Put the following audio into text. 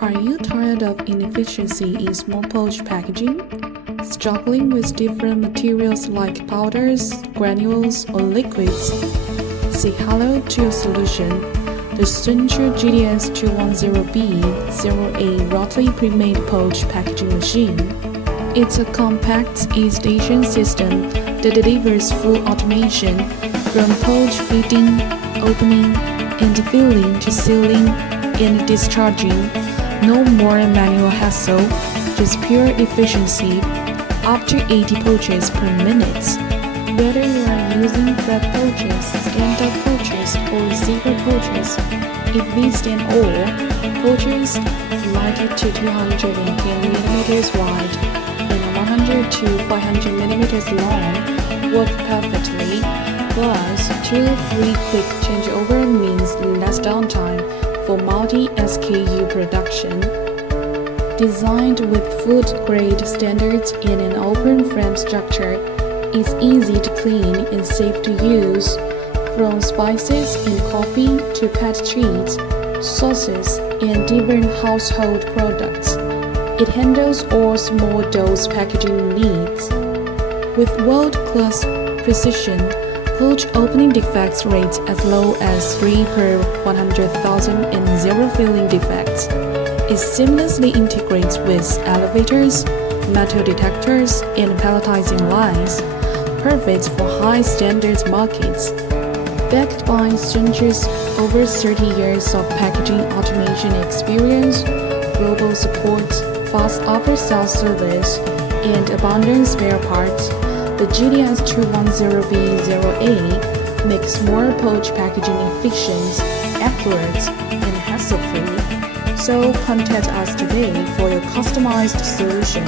Are you tired of inefficiency in small pouch packaging? Struggling with different materials like powders, granules, or liquids? Say hello to a solution, the Soontrue GDS210B-08 rotary Premade pouch packaging machine. It's a compact e-station system that delivers full automation from pouch fitting, opening, and filling to sealing and discharging. No more manual hassle, just pure efficiency, up to 80 pouches per minute. Whether you are using flat pouches, stand-up pouches, or zebra pouches, if we stand all, pouches 90 to 210 mm wide and 100 to 500 mm long work perfectly, plus 2-3 quick changeover means less downtime for multi-SKU production. Designed with food-grade standards in an open frame structure, it's easy to clean and safe to use. From spices and coffee to pet treats, sauces, and different household products, it handles all small dose packaging needs. With world-class precision, pouch opening defects rates as low as 3 per 100,000 and 0 filling defects. It seamlessly integrates with elevators, metal detectors, and palletizing lines, perfect for high standards markets. Backed by Soontrue's over 30 years of packaging automation experience, global support, fast after-sales service, and abundant spare parts, the GDS210B-08 makes more pouch packaging efficient, accurate, and hassle-free. So contact us today for your customized solution.